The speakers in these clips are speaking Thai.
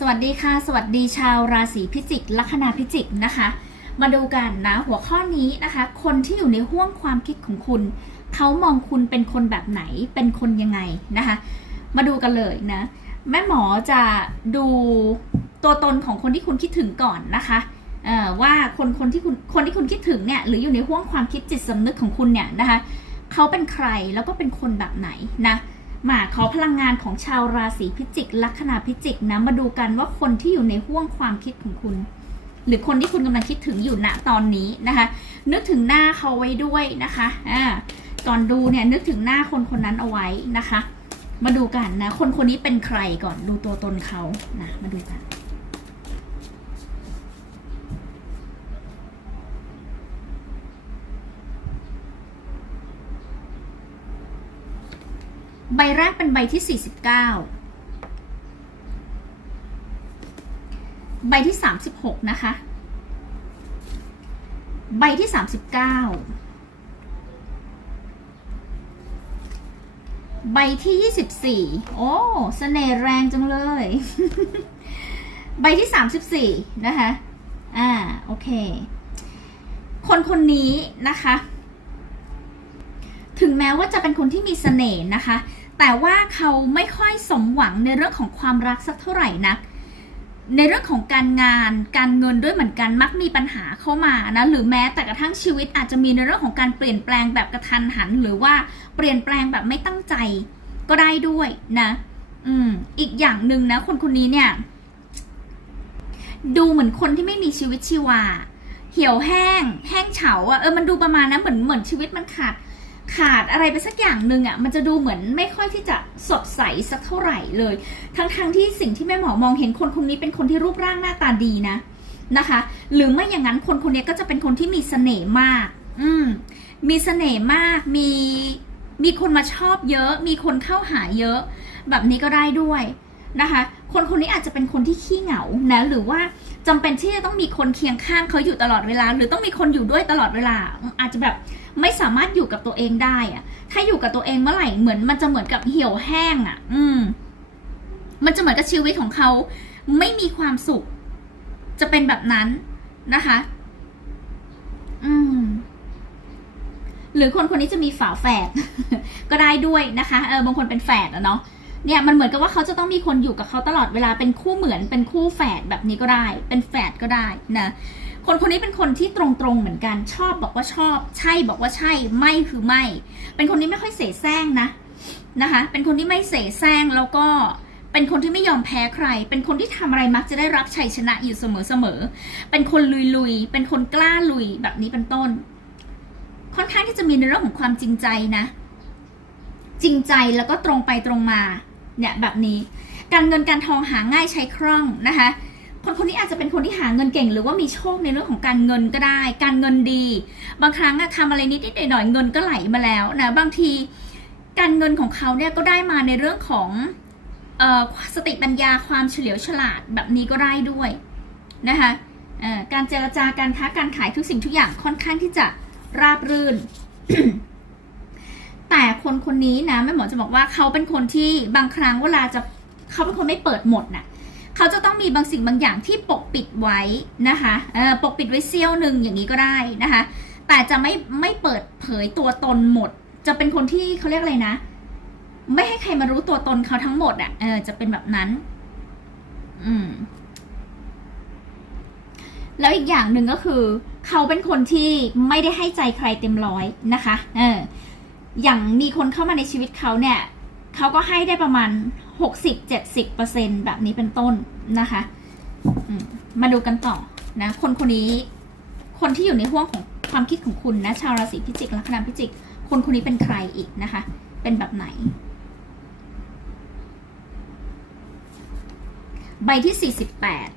สวัสดีค่ะ สวัสดีชาวราศีพิจิก ลัคนาพิจิกนะคะ มาดูกันนะหัวข้อนี้นะคะ คนที่อยู่ในห่วงความคิดของคุณ เขามองคุณเป็นคนแบบไหนเป็นคนยังไงนะคะ มาดูกันเลยนะ แม่หมอจะดูตัวตนของคนที่คุณคิดถึงก่อนนะคะว่าคนคนที่คุณคนที่คุณคิดถึงเนี่ยหรืออยู่ในห่วงความคิดจิตสำนึกของคุณเนี่ยนะคะเขาเป็นใครแล้วก็เป็นคนแบบไหนนะ มาขอพลังงานของชาวราศีพิจิก ลัคนาพิจิกนะมาดูกันว่าคนที่อยู่ในห่วงความคิดของคุณ หรือคนที่คุณกำลังคิดถึงอยู่ณตอนนี้นะคะ นึกถึงหน้าเขาไว้ด้วยนะคะอ่าก่อนดูเนี่ยนึกถึงหน้าคนคนนั้นเอาไว้นะคะ มาดูกันนะ คนคนนี้เป็นใครก่อนดูตัวตนเขานะมาดูกัน ใบแรกเป็นใบที่ 49 ใบที่ 36 นะคะ ใบที่ 39 ใบที่ 24 โอ้สเสน่ห์แรงจังเลย ใบที่ 34 นะคะ อ่า โอเค คนคนนี้นะคะถึงแม้ว่าจะเป็นคนที่มีเสน่ห์นะคะ แต่ว่าเขาไม่ค่อยสมหวังในเรื่องของความรักสักเท่าไหร่นัก ในเรื่องของการงานการเงินด้วยเหมือนกันมักมีปัญหาเข้ามานะหรือแม้แต่กระทั่งชีวิตอาจจะมีในเรื่องของการเปลี่ยนแปลงแบบกระทันหัน หรือว่าเปลี่ยนแปลงแบบไม่ตั้งใจ ก็ได้ด้วยนะ อืมอีกอย่างหนึ่งนะ คนคนนี้เนี่ยดูเหมือนคนที่ไม่มีชีวิตชีวา เหี่ยวแห้ง แห้งเฉาอะ่ะเออมันดูประมาณนั้นเหมือนเหมือนชีวิตมันขาด ขาดอะไรไปสักอย่างหนึ่งอะ่ะมันจะดูเหมือนไม่ค่อยที่จะสดใสสักเท่าไหร่เลย ทั้งๆทที่สิ่งที่แม่หมอมองเห็นคนคนนี้เป็นคนที่รูปร่างหน้าตาดีนะนะคะ หรือไม่อย่างนั้นคนคนนี้ก็จะเป็นคนที่มีเสน่ห์มาก อืมมีเสน่ห์มากมีมีคนมาชอบเยอะ มีคนเข้าหาเยอะ แบบนี้ก็ได้ด้วยนะคะ คนคนนี้อาจจะเป็นคนที่ขี้เหงานะหรือว่าจำเป็นที่จะต้องมีคนเคียงข้างเขาอยู่ตลอดเวลา หรือต้องมีคนอยู่ด้วยตลอดเวลา อาจจะแบบไม่สามารถอยู่กับตัวเองได้อะถ้าอยู่กับตัวเองเมื่อไหร่เหมือนมันจะเหมือนกับเหี่ยวแห้งอะอืม มันจะเหมือนกับชีวิตของเขา ไม่มีความสุข จะเป็นแบบนั้นนะคะ อืมหรือคนคนนี้จะมีฝาแฝดก็ได้ด้วยนะคะ เออบางคนเป็นแฝดอะเนาะ เนี่ยมันเหมือนกับว่าเขาจะต้องมีคนอยู่กับเขาตลอดเวลาเป็นคู่เหมือนเป็นคู่แฝดแบบนี้ก็ได้ เป็นแฝดก็ได้นะคนคนนี้เป็นคนที่ตรงๆเหมือนกันชอบบอกว่าชอบ ใช่บอกว่าใช่ไม่คือไม่ เป็นคนที่ไม่ค่อยเสแสร้งนะนะคะ เป็นคนที่ไม่เสแสร้งแล้วก็เป็นคนที่ไม่ยอมแพ้ใคร เป็นคนที่ทำอะไรมักจะได้รับชัยชนะอยู่เสมอๆเป็นคนลุยๆเป็นคนกล้าลุยแบบนี้เป็นต้น ค่อนข้างที่จะมีในเรื่องของความจริงใจนะ จริงใจแล้วก็ตรงไปตรงมาเนี่ยแบบนี้การเงินการทองหาง่ายใช้คล่องนะคะ คนคนนี้อาจจะเป็นคนที่หาเงินเก่ง หรือว่ามีโชคในเรื่องของการเงินก็ได้ การเงินดี บางครั้งอะทำอะไรนิดนิดหน่อยเงินก็ไหลมาแล้วนะบางที การเงินของเขาเนี่ยก็ได้มาในเรื่องของออสติปัญญาความเฉลียวฉลาดแบบนี้ก็ได้ด้วยนะคะการเจรจาการค้าการขายทุกสิ่งทุกอย่างค่อนข้างที่จะราบรื่น แต่คนคนนี้นะแม่หมอจะบอกว่าเขาเป็นคนที่บางครั้งเวลาจะเขาเป็นคนไม่เปิดหมดน่ะเขาจะต้องมีบางสิ่งบางอย่างที่ปกปิดไว้นะคะปกปิดไว้เซี่ยวหนึ่งอย่างนี้ก็ได้นะคะ แต่จะไม่ไม่เปิดเผยตัวตนหมด จะเป็นคนที่เขาเรียกอะไรนะ ไม่ให้ใครมารู้ตัวตนเขาทั้งหมดอะเออจะเป็นแบบนั้น อืม แล้วอีกอย่างหนึ่งก็คือ เขาเป็นคนที่ไม่ได้ให้ใจใครเต็มร้อยนะคะ เออ อย่างมีคนเข้ามาในชีวิตเขาเนี่ยเขาก็ให้ได้ประมาณ 60-70%แบบนี้เป็นต้นนะคะมมาดูกันต่อนะคนคนนี้ คนที่อยู่ในห่วงของความคิดของคุณนะชาวราศีพิจิกลัคนาพิจิก คนคนนี้เป็นใครอีกนะคะ เป็นแบบไหน ใบที่ 48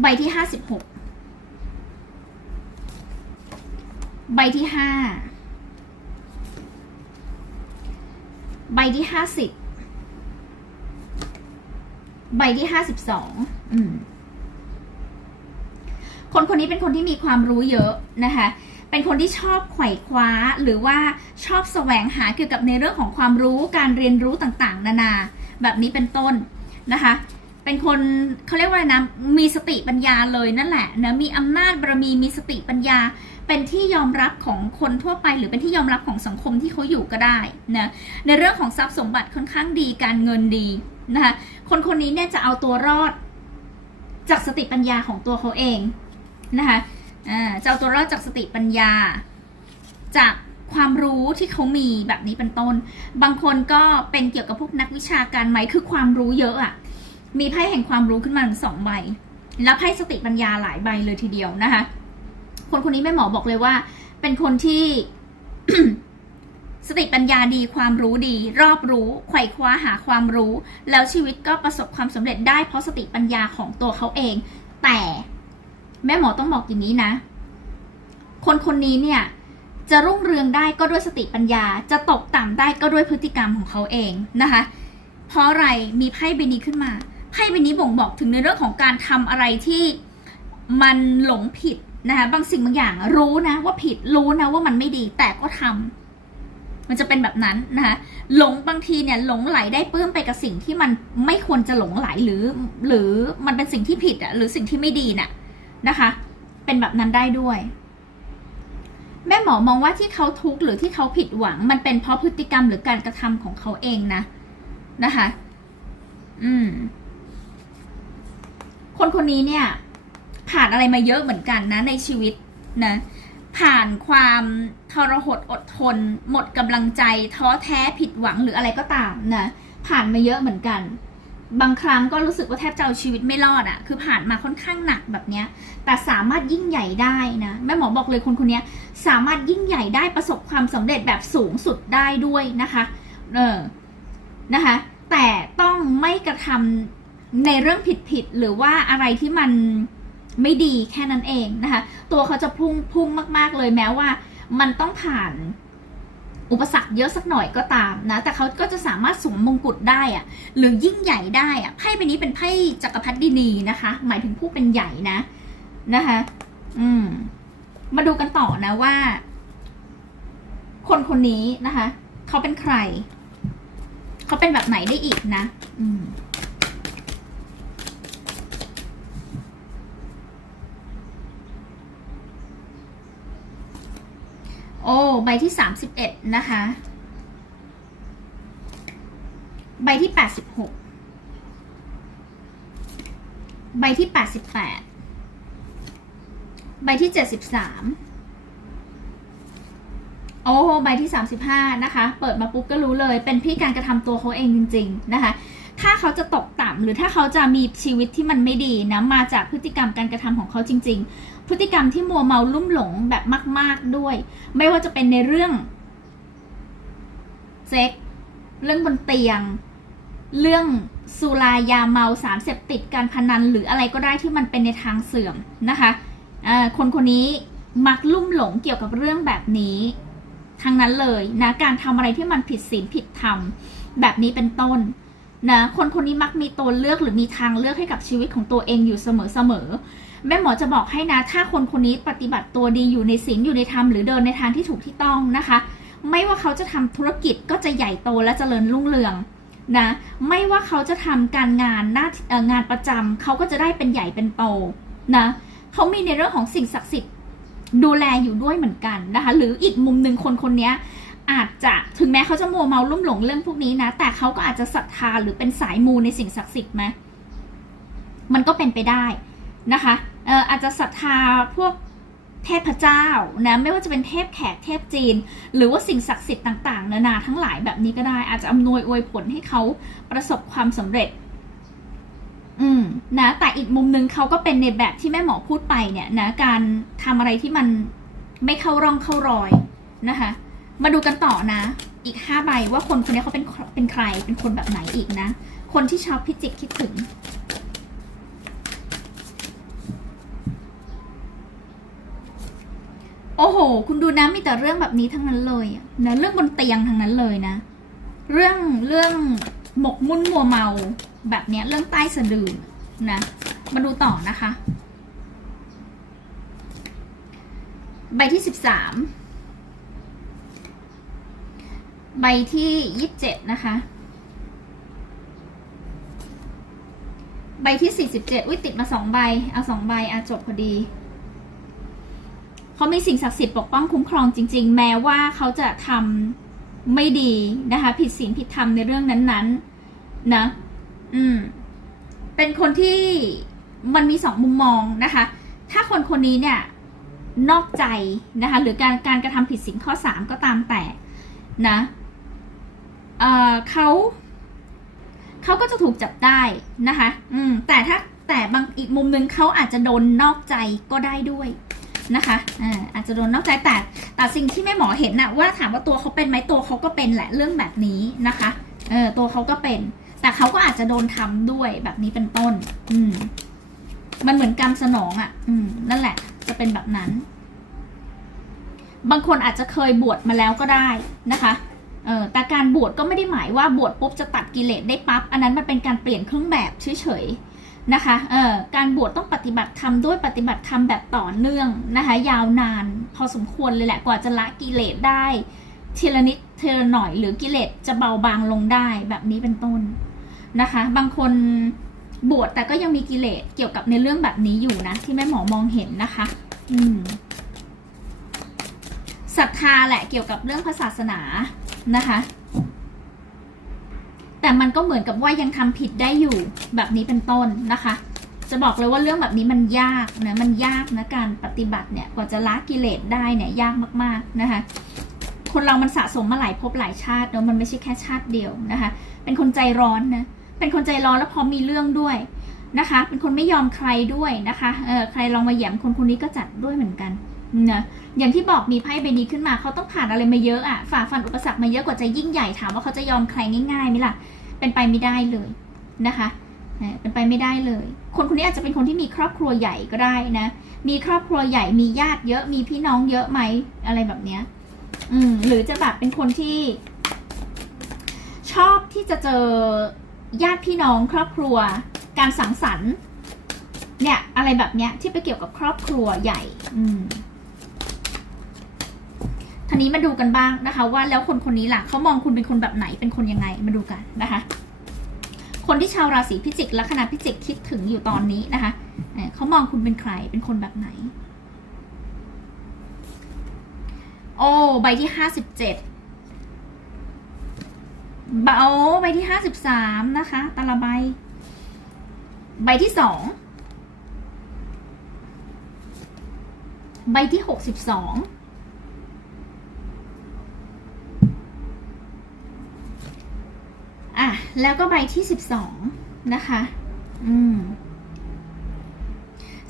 ใบที่ 56 ใบที่ห้าใบที่ห้าสิบใบที่ห้าสิบสองคนคนนี้เป็นคนที่มีความรู้เยอะนะคะเเป็นคนที่ชอบไขว่คว้าหรือว่าชอบแสวงหาเกี่ยวกับในเรื่องของความรู้การเรียนรู้ต่างๆ นานา แบบนี้เป็นต้นนะคะ เป็นคนเขาเรียกว่าอะไรนะ มีสติปัญญาเลยนั่นแหละนะ มีอำนาจบารมี มีสติปัญญา เป็นที่ยอมรับของคนทั่วไป หรือเป็นที่ยอมรับของสังคมที่เขาอยู่ก็ได้นะในเรื่องของทรัพย์สมบัติค่อนข้างดีการเงินดีนะคะคนคนนี้เนี่ยจะเอาตัวรอดจากสติปัญญาของตัวเขาเองนะคะจะเอาตัวรอดจากสติปัญญา จากความรู้ที่เขามีแบบนี้เป็นต้น บางคนก็เป็นเกี่ยวกับพวกนักวิชาการไหมคือความรู้เยอะอะมีไพ่แห่งความรู้ขึ้นมาถึงสองใบ แล้วไพ่สติปัญญาหลายใบเลยทีเดียวนะคะ คนคนนี้แม่หมอบอกเลยว่า เป็นคนที่ สติปัญญาดีความรู้ดี รอบรู้ไขว่คว้าหาความรู้ แล้วชีวิตก็ประสบความสำเร็จได้เพราะสติปัญญาของตัวเขาเอง แต่แม่หมอต้องบอกอย่างนี้นะ คนคนนี้เนี่ย จะรุ่งเรืองได้ก็ด้วยสติปัญญา จะตกต่ำได้ก็ด้วยพฤติกรรมของเขาเองนะคะ เพราะอะไรมีไพ่ใบนี้ขึ้นมาไพ่ใบนี้บ่งบอกถึงในเรื่องของการทำอะไรที่มันหลงผิด นะคะบางสิ่งบางอย่างรู้นะว่าผิดรู้นะว่ามันไม่ดีแต่ก็ทำมันจะเป็นแบบนั้นนะคะหลงบางทีเนี่ยหลงไหลได้ปลื้มไปกับสิ่งที่มันไม่ควรจะหลงไหลหรือ หรือมันเป็นสิ่งที่ผิดอะหรือสิ่งที่ไม่ดีน่ะนะคะ เป็นแบบนั้นได้ด้วย แม่หมอมองว่าที่เขาทุกข์หรือที่เขาผิดหวัง มันเป็นเพราะพฤติกรรมหรือการกระทำของเขาเองนะนะคะ อืม คนคนนี้เนี่ย ผ่านอะไรมาเยอะเหมือนกันนะในชีวิตนะผ่านความทรหดอดทน หมดกำลังใจท้อแท้ผิดหวังหรืออะไรก็ตามนะผ่านมาเยอะเหมือนกัน บางครั้งก็รู้สึกว่าแทบจะเอาชีวิตไม่รอดอะ่ะคือผ่านมาค่อนข้างหนักแบบเนี้ย แต่สามารถยิ่งใหญ่ได้นะแม่หมอบอกเลยคนคนนี้สามารถยิ่งใหญ่ได้ประสบความสำเร็จแบบสูงสุดได้ด้วยนะคะเออนะคะแต่ต้องไม่กระทำในเรื่องผิดๆหรือว่าอะไรที่มัน ไม่ดีแค่นั้นเองนะคะ ตัวเขาจะพุ่งพุ่งมาก ๆ เลยแม้ว่ามันต้องผ่านอุปสรรคเยอะสักหน่อยก็ตามนะ แต่เขาก็จะสามารถสวมมงกุฎได้อะหรือยิ่งใหญ่ได้อะไพ่ใบนี้เป็นไพ่จักรพรรดินีนะคะ หมายถึงผู้เป็นใหญ่นะนะคะ อืม มาดูกันต่อนะว่า คนคนนี้นะคะ เขาเป็นใคร เขาเป็นแบบไหนได้อีกนะ อืม โอ้ใบที่สามสิบเอ็ดนะคะ ใบที่แปดสิบหกใบที่แปดสิบแปดใบที่เจ็ดสิบสามโอ้ใบที่ 35 นะคะ เปิดมาปุ๊บก็รู้เลย เป็นพี่การกระทำตัวเขาเองจริง ๆ นะคะ ถ้าเขาจะตกต่ำหรือถ้าเขาจะมีชีวิตที่มันไม่ดีนะ มาจากพฤติกรรมการกระทำของเขาจริง ๆ พฤติกรรมที่มัวเมาลุ่มหลงแบบมาก ๆด้วย ไม่ว่าจะเป็นในเรื่องเซ็กเรื่องบนเตียง เรื่องสุรายาเมาสารเสพติดการพนันหรืออะไรก็ได้ที่มันเป็นในทางเสื่อมนะคะคนคนนี้มักลุ่มหลงเกี่ยวกับเรื่องแบบนี้ทั้งนั้นเลยนะการทำอะไรที่มันผิดศีลผิดธรรมแบบนี้เป็นต้นนะคนคนนี้มักมีตัวเลือกหรือมีทางเลือกให้กับชีวิตของตัวเองอยู่เสมอๆ แม่หมอจะบอกให้นะ ถ้าคนคนนี้ปฏิบัติตัวดีอยู่ในศีลอยู่ในธรรมหรือเดินในทางที่ถูกที่ต้องนะคะ ไม่ว่าเขาจะทำธุรกิจก็จะใหญ่โตและเจริญรุ่งเรืองนะไม่ว่าเขาจะทำการงานหน้างานประจำเขาก็จะได้เป็นใหญ่เป็นโตนะเขามีในเรื่องของสิ่งศักดิ์สิทธิ์ดูแลอยู่ด้วยเหมือนกันนะคะ หรืออีกมุมหนึ่งคนคนนี้อาจจะถึงแม้เขาจะมัวเมาลุ่มหลงเรื่องพวกนี้นะ แต่เขาก็อาจจะศรัทธาหรือเป็นสายมูในสิ่งศักดิ์สิทธิ์ไหมมันก็เป็นไปได้นะคะ อาจจะศรัทธาพวกเทพเจ้านะไม่ว่าจะเป็นเทพแขกเทพจีน หรือว่าสิ่งศักดิ์สิทธิ์ต่างๆ นานาทั้งหลายแบบนี้ก็ได้ อาจจะอำนวยอวยผลให้เขาประสบความสำเร็จ อืมนะแต่อีกมุมหนึ่งเขาก็เป็นในแบบที่แม่หมอพูดไปเนี่ยนะการทำอะไรที่มันไม่เข้าร่องเข้ารอยนะคะ มาดูกันต่อนะ อีกห้าใบว่าคนคนนี้เขาเป็นเป็นใครเป็นคนแบบไหนอีกนะ คนที่ชาวพิจิกคิดถึง อ้โห คุณดูนะมีแต่เรื่องแบบนี้ทั้งนั้นเลยนะเรื่องบนเตียงทั้งนั้นเลยนะ เรื่องเรื่องหมกมุ่นมัวเมาแบบเนี้ยเรื่องใต้สะดือนะ มาดูต่อนะคะ ใบที่สิบสามใบที่ยี่สิบเจ็ดนะคะ ใบที่สี่สิบเจ็ดอุ้ยติดมาสองใบ เอาสองใบอาจบพอดี เขามีสิ่งศักดิ์สิทธิ์ปกป้องคุ้มครองจริง ๆ แม้ว่าเขาจะทำไม่ดีนะคะ ผิดศีลผิดธรรมในเรื่องนั้นๆ นะ อืม เป็นคนที่มันมีสองมุมมองนะคะ ถ้าคนคนนี้เนี่ย นอกใจนะคะ หรือการการกระทำผิดสิ่งข้อสามก็ตามแต่นะเอ่อเขาเขาก็จะถูกจับได้นะคะ อืม แต่ถ้าแต่บางอีกมุมหนึ่งเขาอาจจะโดนนอกใจก็ได้ด้วย นะคะอ่าอาจจะโดนนอกใจแต่แต่สิ่งที่แม่หมอเห็นนะว่าถามว่าตัวเขาเป็นไหมตัวเขาก็เป็นแหละเรื่องแบบนี้นะคะเออตัวเขาก็เป็น แต่เขาก็อาจจะโดนทำด้วยแบบนี้เป็นต้น อืม มันเหมือนกรรมสนองอะ่ะ อืม นั่นแหละ จะเป็นแบบนั้น บางคนอาจจะเคยบวชมาแล้วก็ได้นะคะเออแต่การบวชก็ไม่ได้หมายว่าบวชปุ๊บจะตัดกิเลสได้ปั๊บอันนั้นมันเป็นการเปลี่ยนเครื่องแบบเฉยๆ นะคะเออการบวชต้องปฏิบัติธรรมด้วยปฏิบัติธรรมแบบต่อเนื่องนะคะยาวนาน พอสมควรเลยแหละกว่าจะละกิเลสได้ทีละนิดทีละหน่อยหรือกิเลสจะเบาบางลงได้แบบนี้เป็นต้นนะคะ บางคนบวชแต่ก็ยังมีกิเลสเกี่ยวกับในเรื่องแบบนี้อยู่นะ ที่แม่หมอมองเห็นนะคะ อืมศรัทธาแหละเกี่ยวกับเรื่องศาสนานะคะ แต่มันก็เหมือนกับว่ายังทำผิดได้อยู่แบบนี้เป็นต้นนะคะ จะบอกเลยว่าเรื่องแบบนี้มันยากนะมันยากนะการปฏิบัติเนี่ยกว่าจะละกิเลสได้เนี่ยยากมากๆนะคะคนเรามันสะสมมาหลายภพหลายชาติเนอะมันไม่ใช่แค่ชาติเดียวนะคะ เป็นคนใจร้อนนะเป็นคนใจร้อนแล้วพอมีเรื่องด้วยนะคะ เป็นคนไม่ยอมใครด้วยนะคะเออใครลองมาแย่มคนคนนี้ก็จัดด้วยเหมือนกัน นะอย่างที่บอกมีไพ่ใบนี้ขึ้นมาเขาต้องผ่านอะไรมาเยอะอะฝ่าฟันอุปสรรคมาเยอะกว่าจะยิ่งใหญ่ถามว่าเขาจะยอมใครง่ายๆไหมล่ะ เป็นไปไม่ได้เลยนะคะเป็นไปไม่ได้เลย คนคนนี้อาจจะเป็นคนที่มีครอบครัวใหญ่ก็ได้นะ มีครอบครัวใหญ่มีญาติเยอะมีพี่น้องเยอะไหมอะไรแบบเนี้ยอืมหรือจะแบบเป็นคนที่ ชอบที่จะเจอญาติพี่น้องครอบครัว การสังสรรค์ เนี่ย อะไรแบบเนี้ยที่ไปเกี่ยวกับครอบครัวใหญ่ อืม ทีนี้มาดูกันบ้างนะคะ ว่าแล้วคนคนนี้ล่ะเขามองคุณเป็นคนแบบไหนเป็นคนยังไงมาดูกันนะคะ คนที่ชาวราศีพิจิกลัคนาพิจิกคิดถึงอยู่ตอนนี้นะคะเขามองคุณเป็นใครเป็นคนแบบไหน โอ้ใบที่ห้าสิบเจ็ดเบาใบที่ห้าสิบสามนะคะตละใบ ใบที่สองใบที่หกสิบสองอะ แล้วก็ใบที่สิบสองนะคะ อืม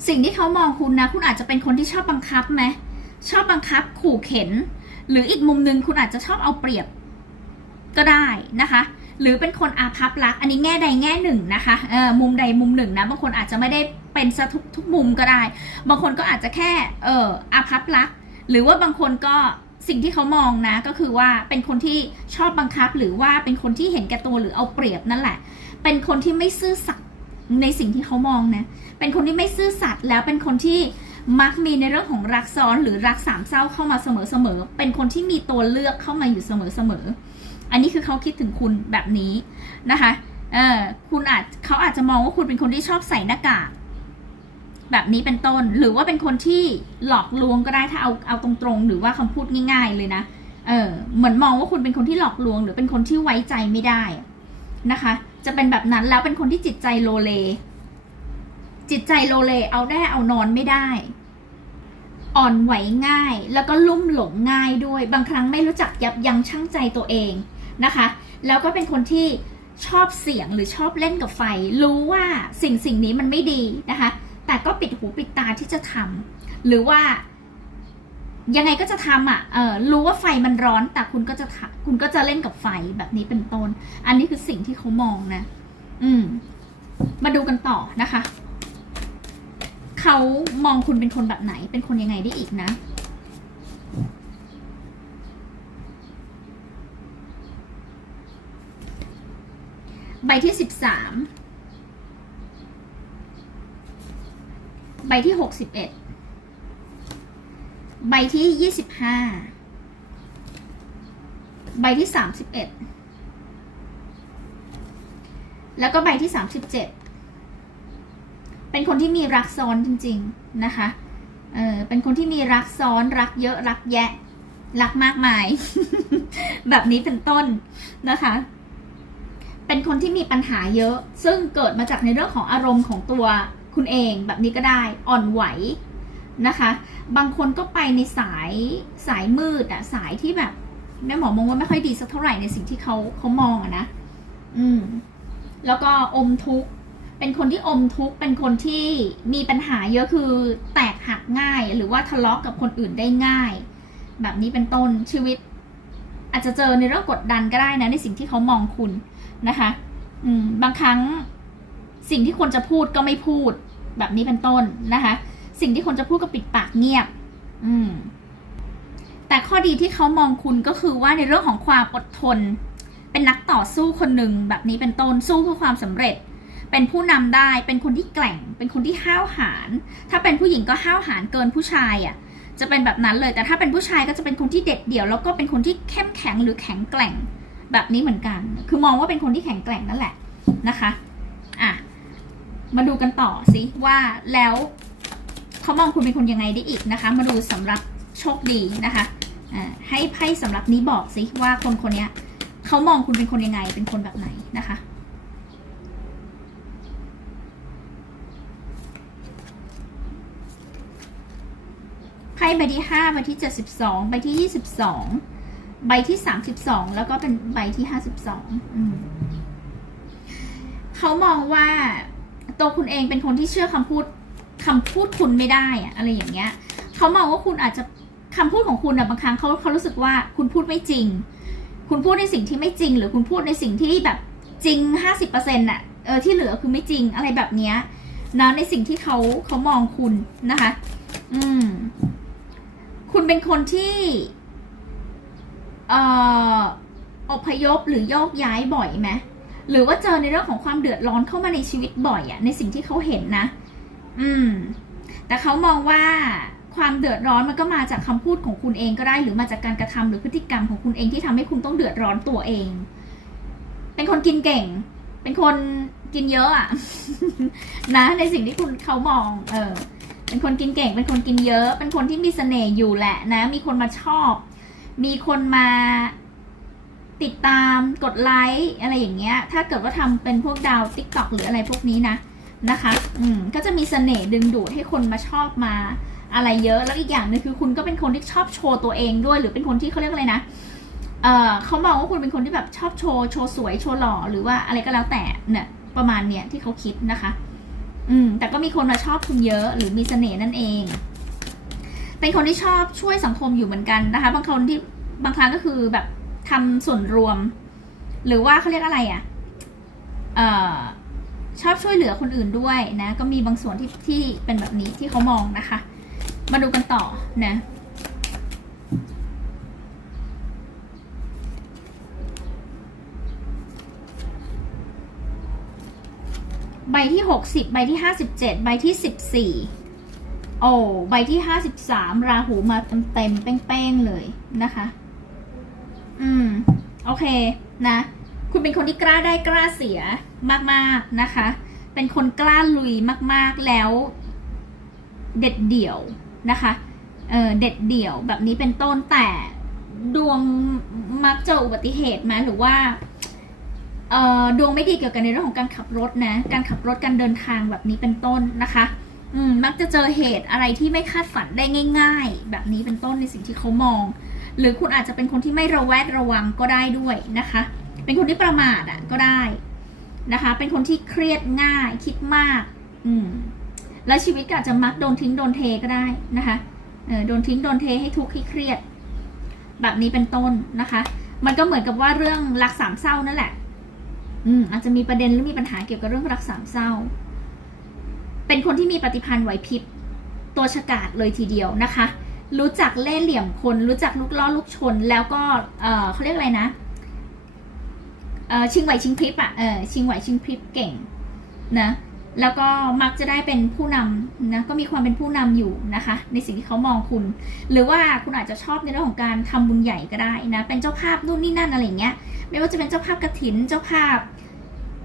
สิ่งที่เขามองคุณนะ คุณอาจจะเป็นคนที่ชอบบังคับไหมชอบบังคับขู่เข็น หรืออีกมุมหนึ่งคุณอาจจะชอบเอาเปรียบ ก็ได้นะคะ หรือเป็นคนอาภัพรัก อันนี้แง่ใดแง่หนึ่งนะคะเออมุมใดมุมหนึ่งนะบางคนอาจจะไม่ได้เป็นซะทุกทุกมุมก็ได้ บางคนก็อาจจะแค่ เอออาภัพรัก หรือว่าบางคนก็ สิ่งที่เขามองนะก็คือว่าเป็นคนที่ชอบบังคับ หรือว่าเป็นคนที่เห็นแก่ตัวหรือเอาเปรียบนั่นแหละ เป็นคนที่ไม่ซื่อสัตย์ในสิ่งที่เขามองนะ เป็นคนที่ไม่ซื่อสัตย์แล้วเป็นคนที่มักมีในเรื่องของรักซ้อนหรือรักสามเศร้าเข้ามาเสมอๆ เป็นคนที่มีตัวเลือกเข้ามาอยู่เสมอๆ อันนี้คือเขาคิดถึงคุณแบบนี้นะคะ เออคุณอาจเขาอาจจะมองว่าคุณเป็นคนที่ชอบใส่หน้ากาก แบบนี้เป็นต้น หรือว่าเป็นคนที่หลอกลวงก็ได้ถ้าเอาเอาตรงๆ หรือว่าคำพูดง่าย ๆ เลยนะ เออเหมือนมองว่าคุณเป็นคนที่หลอกลวง หรือเป็นคนที่ไว้ใจไม่ได้นะคะ จะเป็นแบบนั้นแล้วเป็นคนที่จิตใจโลเล จิตใจโลเลเอาแน่เอานอนไม่ได้ อ่อนไหวง่าย แล้วก็ลุ่มหลงง่ายด้วย บางครั้งไม่รู้จักยับยั้งชั่งใจตัวเองนะคะ แล้วก็เป็นคนที่ชอบเสี่ยงหรือชอบเล่นกับไฟ รู้ว่าสิ่งสิ่งนี้มันไม่ดีนะคะ แต่ก็ปิดหูปิดตาที่จะทำหรือว่า ยังไงก็จะทำอะเออรู้ว่าไฟมันร้อน แต่คุณก็จะคุณก็จะเล่นกับไฟแบบนี้เป็นต้น อันนี้คือสิ่งที่เขามองนะ อืม มาดูกันต่อนะคะเขามองคุณเป็นคนแบบไหน เป็นคนยังไงได้อีกนะใบที่สิบสาม ใบที่หกสิบเอ็ดใบที่ยี่สิบห้าใบที่สามสิบเอ็ดแล้วก็ใบที่สามสิบเจ็ดเป็นคนที่มีรักซ้อนจริง ๆ นะคะ เออเป็นคนที่มีรักซ้อนรักเยอะรักแยะ รักมากมาย แบบนี้เป็นต้นนะคะ เป็นคนที่มีปัญหาเยอะ ซึ่งเกิดมาจากในเรื่องของอารมณ์ของตัว คุณเองแบบนี้ก็ได้อ่อนไหวนะคะ บางคนก็ไปในสายสายมืดอะสายที่แบบแม่หมอมองว่าไม่ค่อยดีสักเท่าไหร่ในสิ่งที่เขาเขามองอะนะ อืม แล้วก็อมทุกข์เป็นคนที่อมทุกข์เป็นคนที่มีปัญหาเยอะคือแตกหักง่าย หรือว่าทะเลาะกับคนอื่นได้ง่าย แบบนี้เป็นต้นชีวิต อาจจะเจอในเรื่องกดดันก็ได้นะในสิ่งที่เขามองคุณนะคะ อืม บางครั้งสิ่งที่ควรจะพูดก็ไม่พูด แบบนี้เป็นต้นนะคะ สิ่งที่ควรจะพูดก็ปิดปากเงียบ อืม แต่ข้อดีที่เขามองคุณก็คือว่าในเรื่องของความอดทน เป็นนักต่อสู้คนหนึ่งแบบนี้เป็นต้นสู้เพื่อความสำเร็จ เป็นผู้นำได้เป็นคนที่แกร่ง เป็นคนที่ห้าวหาญถ้าเป็นผู้หญิงก็ห้าวหาญเกินผู้ชายอะ่ะ จะเป็นแบบนั้นเลย แต่ถ้าเป็นผู้ชายก็จะเป็นคนที่เด็ดเดี่ยว แล้วก็เป็นคนที่เข้มแข็งหรือแข็งแกร่ง แบบนี้เหมือนกัน คือมองว่าเป็นคนที่แข็งแกร่งนั่นแหละนะคะ อะ มาดูกันต่อสิว่าแล้วเขามองคุณเป็นคนยังไงได้อีกนะคะ มาดูสำหรับโชคดีนะคะให้ไพ่สำหรับนี้บอกสิว่าคนคนนี้เขามองคุณเป็นคนยังไง เป็นคนแบบไหนนะคะไพ่ใบที่ห้าใบที่เจ็ดสิบสองใบที่ยี่สิบสองใบที่สามสิบสองแล้วก็เป็นใบที่ห้าสิบสองเขามองว่า ตัวคุณเองเป็นคนที่เชื่อคำพูดคำพูดคุณไม่ได้อะอะไรอย่างเงี้ยเขามองว่าคุณอาจจะคำพูดของคุณอะบางครั้งเขาเขารู้สึกว่าคุณพูดไม่จริง คุณพูดในสิ่งที่ไม่จริง หรือคุณพูดในสิ่งที่แบบจริงห้าสิบเปอร์เซ็นต์อะเออที่เหลือคือไม่จริงอะไรแบบเนี้ยนะในสิ่งที่เขาเขามองคุณนะคะ อืม คุณเป็นคนที่เอ่ออพยพหรือโยกย้ายบ่อยไหม หรือว่าเจอในเรื่องของความเดือดร้อนเข้ามาในชีวิตบ่อยอะในสิ่งที่เขาเห็นนะ อืม แต่เขามองว่าความเดือดร้อนมันก็มาจากคำพูดของคุณเองก็ได้ หรือมาจากการกระทำหรือพฤติกรรมของคุณเองที่ทำให้คุณต้องเดือดร้อนตัวเอง เป็นคนกินเก่ง เป็นคนกินเยอะอะนะ ในสิ่งที่คุณเขามอง เออ เป็นคนกินเก่ง เป็นคนกินเยอะ เป็นคนที่มีเสน่ห์อยู่แหละ นะ มีคนมาชอบ มีคนมา ติดตามกดไลค์อะไรอย่างเงี้ย ถ้าเกิดว่าทำเป็นพวกดาวติ๊กต็อกหรืออะไรพวกนี้นะนะคะ อืม ก็จะมีเสน่ห์ดึงดูดให้คนมาชอบมา อะไรเยอะ แล้วอีกอย่างหนึงคือคุณก็เป็นคนที่ชอบโชว์ตัวเองด้วย หรือเป็นคนที่เขาเรียกอะไรนะ เออเขามองว่าคุณเป็นคนที่แบบชอบโชว์ โชว์สวย โชว์หล่อ หรือว่าอะไรก็แล้วแต่ เนี่ย ประมาณเนี้ยที่เขาคิดนะคะ อืม แต่ก็มีคนมาชอบคุณเยอะ หรือมีเสน่ห์นั่นเอง เป็นคนที่ชอบช่วยสังคมอยู่เหมือนกันนะคะ บางคนที่ บางครั้งก็คือแบบ ทำส่วนรวม หรือว่าเขาเรียกอะไรอะ่ะเอ่อชอบช่วยเหลือคนอื่นด้วยนะ ก็มีบางส่วนที่ที่เป็นแบบนี้ที่เขามองนะคะ มาดูกันต่อนะใบที่หกสิบใบที่ห้าสิบเจ็ดใบที่สิบสี่โอ้ ใบที่ห้าสิบสามราหูมาเต็มเต็มๆเป้งๆเลยนะคะ อืม โอเคนะ คุณเป็นคนที่กล้าได้กล้าเสียมากๆนะคะ เป็นคนกล้าลุยมาก ๆแล้ว เด็ดเดี่ยวนะคะ เออเด็ดเดี่ยวแบบนี้เป็นต้นแต่ดวงมักเจออุบัติเหตุไหมหรือว่าเอ่อดวงไม่ดีเกี่ยวกับในเรื่องของการขับรถนะ การขับรถการเดินทางแบบนี้เป็นต้นนะคะ อืมมักจะเจอเหตุอะไรที่ไม่คาดฝันได้ง่าย ๆ แบบนี้เป็นต้นในสิ่งที่เขามอง หรือคุณอาจจะเป็นคนที่ไม่ระแวดระวังก็ได้ด้วยนะคะ เป็นคนที่ประมาทอะก็ได้นะคะ เป็นคนที่เครียดง่ายคิดมาก อืม แล้วชีวิตก็อาจจะมักโดนทิ้งโดนเทก็ได้นะคะเออโดนทิ้งโดนเทให้ทุกข์ให้เครียด แบบนี้เป็นต้นนะคะ มันก็เหมือนกับว่าเรื่องรักสามเศร้านั่นแหละ อืม อาจจะมีประเด็นหรือมีปัญหาเกี่ยวกับเรื่องรักสามเศร้า เป็นคนที่มีปฏิพันธ์ไหวพริบตัวฉกาจเลยทีเดียวนะคะ รู้จักเล่ห์เหลี่ยมคน รู้จักลูกล่อลูกชน แล้วก็เออเขาเรียกอะไรนะเออชิงไหวชิงพริบอะเออชิงไหวชิงพริบเก่งนะแล้วก็มักจะได้เป็นผู้นำนะก็มีความเป็นผู้นำอยู่นะคะ ในสิ่งที่เขามองคุณ หรือว่าคุณอาจจะชอบในเรื่องของการทำบุญใหญ่ก็ได้นะเป็นเจ้าภาพนู่นนี่นั่นอะไรเงี้ย ไม่ว่าจะเป็นเจ้าภาพกระถินเจ้าภาพ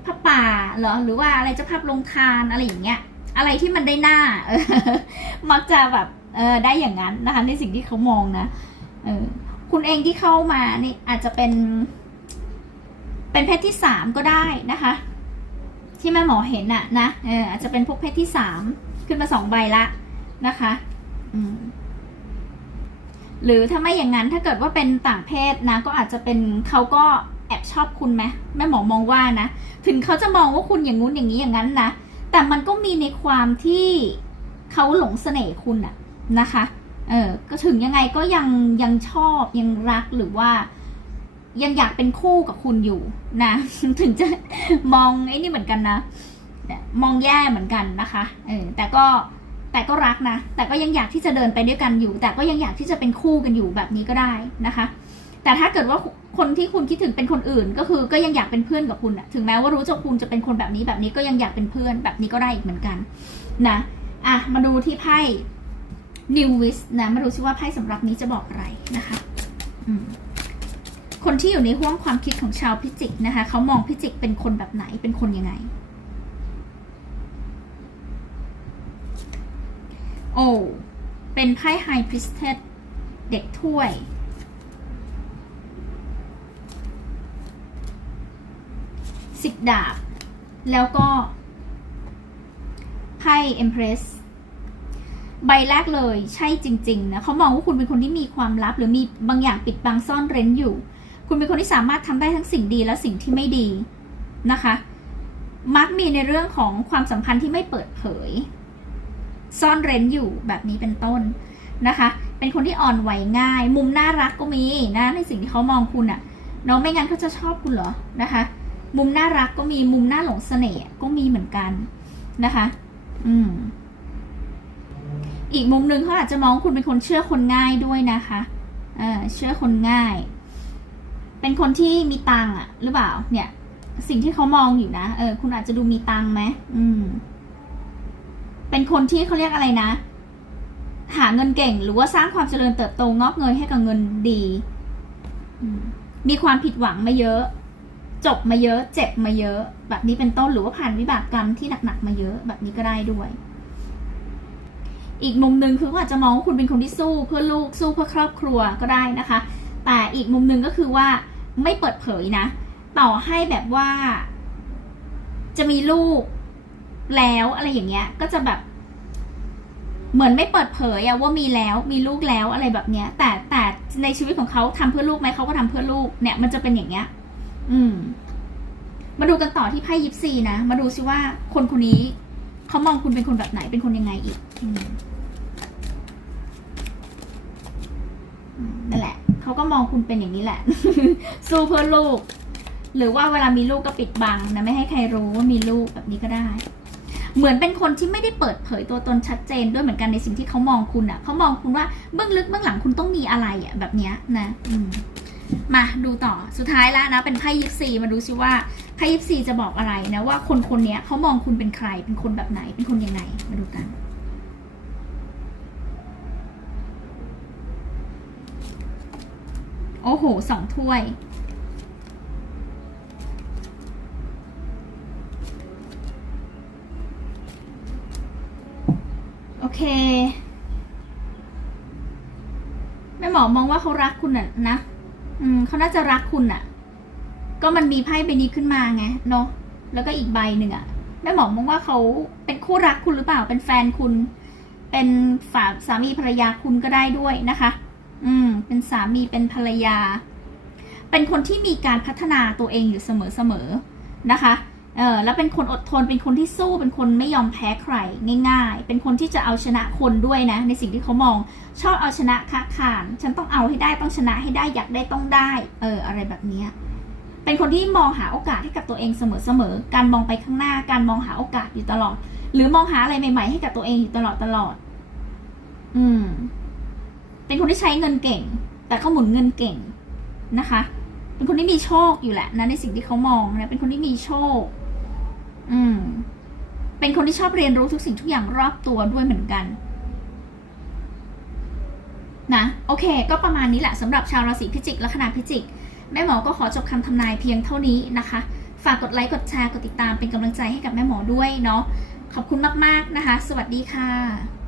พระป่าเหรอหรือว่าอะไรเจ้าภาพลงทานอะไรอย่างเงี้ย อะไรที่มันได้หน้ามักจะแบบ เออได้อย่างนั้นนะคะในสิ่งที่เขามองนะเออคุณเองที่เข้ามานี่อาจจะเป็น เป็นเพศที่สามก็ได้นะคะ ที่แม่หมอเห็นอะนะเอออาจจะเป็นพวกเพศที่สามขึ้นมาสองใบละนะคะอืมหรือถ้าไม่อย่างนั้นถ้าเกิดว่าเป็นต่างเพศนะ ก็อาจจะเป็นเขาก็แอบชอบคุณไหมแม่หมอมองว่านะ ถึงเขาจะมองว่าคุณอย่างงู้นอย่างนี้อย่างนั้นนะ แต่มันก็มีในความที่เขาหลงเสน่ห์คุณอะ นะคะ เออก็ถึงยังไงก็ยังยังชอบยังรักหรือว่า ยังอยากเป็นคู่กับคุณอยู่นะ ถึงจะมองไอ้นี่เหมือนกันนะ มองแย่เหมือนกันนะคะ เออ แต่ก็แต่ก็รักนะ แต่ก็ยังอยากที่จะเดินไปด้วยกันอยู่ แต่ก็ยังอยากที่จะเป็นคู่กันอยู่แบบนี้ก็ได้นะคะ แต่ถ้าเกิดว่าคนที่คุณคิดถึงเป็นคนอื่น ก็คือก็ยังอยากเป็นเพื่อนกับคุณอะถึงแม้ว่ารู้จักคุณจะเป็นคนแบบนี้แบบนี้ก็ยังอยากเป็นเพื่อนแบบนี้ก็ได้อีกเหมือนกันนะ อะ มาดูที่ไพ่ New w i s นะมาดูซิว่าไพ่สำหรับนี้จะบอกอะไรนะคะคนที่อยู่ในห้วงความคิดของชาวพิจิกนะคะเขามองพิจิกเป็นคนแบบไหนเป็นคนยังไง โอ้เป็นไพ่ไฮพริสเทสเด็กถ้วย สิบดาบ แล้วก็ไพ่เอ็มเพรส ใบแรกเลยใช่จริงๆนะเขามองว่าคุณเป็นคนที่มีความลับ หรือมีบางอย่างปิดบังซ่อนเร้นอยู่ คุณเป็นคนที่สามารถทำได้ทั้งสิ่งดีและสิ่งที่ไม่ดีนะคะมักมีในเรื่องของความสัมพันธ์ที่ไม่เปิดเผย ซ่อนเร้นอยู่แบบนี้เป็นต้นนะคะ เป็นคนที่อ่อนไหวง่าย มุมน่ารักก็มีนะในสิ่งที่เขามองคุณอะน้องไม่งั้นเขาจะชอบคุณเหรอนะคะ มุมน่ารักก็มีมุมน่าหลงเสน่ห์ก็มีเหมือนกันนะคะ อืม อีกมุมหนึ่งเขาอาจจะมองคุณเป็นคนเชื่อคนง่ายด้วยนะคะเออเชื่อคนง่าย เป็นคนที่มีตังค์อะหรือเปล่า เนี่ย สิ่งที่เขามองอยู่นะเออ คุณอาจจะดูมีตังค์ไหมอืม เป็นคนที่เขาเรียกอะไรนะ หาเงินเก่ง หรือว่าสร้างความเจริญเติบโตงอกเงยให้กับเงินดีมมีความผิดหวังมาเยอะ จบมาเยอะ เจ็บมาเยอะ แบบนี้เป็นต้นหรือว่าผ่านวิบากกรรมที่หนักๆมาเยอะ แบบนี้ก็ได้ด้วย อีกมุมหนึ่งคือเขาอาจจะมองว่าคุณเป็นคนที่สู้เพื่อลูกสู้เพื่อครอบครัวก็ได้นะคะ แต่อีกมุมหนึ่งก็คือว่าไม่เปิดเผยนะ ต่อให้แบบว่า จะมีลูกแล้วอะไรอย่างเงี้ย ก็จะแบบ เหมือนไม่เปิดเผยอะว่ามีแล้วมีลูกแล้วอะไรแบบเนี้ย แต่แต่ในชีวิตของเขาทำเพื่อลูกไหมเขาก็ทำเพื่อลูกเนี่ย มันจะเป็นอย่างเงี้ย อืม มาดูกันต่อที่ไพ่ยิปซีนะมาดูซิว่าคนคนนี้เขามองคุณเป็นคนแบบไหนเป็นคนยังไงอีก อืม อืม นั่นแหละเขาก็มองคุณเป็นอย่างนี้แหละ สู้เพื่อลูก หรือว่าเวลามีลูกก็ปิดบังนะไม่ให้ใครรู้ว่ามีลูกแบบนี้ก็ได้ เหมือนเป็นคนที่ไม่ได้เปิดเผยตัวตนชัดเจนด้วยเหมือนกันในสิ่งที่เขามองคุณอะ่ะเขามองคุณว่าเบื้องลึกเบื้องหลังคุณต้องมีอะไรอะ่ะแบบเนี้ยนะอืมมาดูต่อสุดท้ายแล้วนะ เป็นไพ่ยิปซีมาดูซิว่าไพ่ยิปซีจะบอกอะไรนะว่าคนคนนี้เขามองคุณเป็นใครเป็นคนแบบไหนเป็นคนยังไงมาดูกัน โอ้โหสองถ้วย โอเค แม่หมอมองว่าเขารักคุณน่ะนะ อืมเขาน่าจะรักคุณน่ะ ก็มันมีไพ่ใบนี้ขึ้นมาไงเนาะ แล้วก็อีกใบหนึ่งอะแม่หมอมองว่าเขาเป็นคู่รักคุณหรือเปล่า เป็นแฟนคุณ เป็นฝาสามีภรรยาคุณก็ได้ด้วยนะคะ อืม เป็นสามีเป็นภรรยา เป็นคนที่มีการพัฒนาตัวเองอยู่เสมอๆนะคะ เออแล้วเป็นคนอดทน เป็นคนที่สู้ เป็นคนไม่ยอมแพ้ใครง่าย ๆ เป็นคนที่จะเอาชนะคนด้วยนะ ในสิ่งที่เขามอง ชอบเอาชนะค้าขาน ฉันต้องเอาให้ได้ต้องชนะให้ได้อยากได้ต้องได้ เออ อะไรแบบเนี้ยเป็นคนที่มองหาโอกาสให้กับตัวเองเสมอๆ การมองไปข้างหน้า การมองหาโอกาสอยู่ตลอด หรือมองหาอะไรใหม่ๆ ให้กับตัวเองอยู่ตลอดตลอด อืม เป็นคนที่ใช้เงินเก่ง แต่เขาหมุนเงินเก่งนะคะ เป็นคนที่มีโชคอยู่แหละนะในสิ่งที่เขามองนะเป็นคนที่มีโชค อืม เป็นคนที่ชอบเรียนรู้ทุกสิ่งทุกอย่างรอบตัวด้วยเหมือนกันนะโอเค ก็ประมาณนี้แหละสำหรับชาวราศีพิจิกและคณะพิจิก แม่หมอก็ขอจบคำทำนายเพียงเท่านี้นะคะ ฝากกดไลค์กดแชร์กดติดตามเป็นกำลังใจให้กับแม่หมอด้วยเนาะขอบคุณมาก ๆ นะคะ สวัสดีค่ะ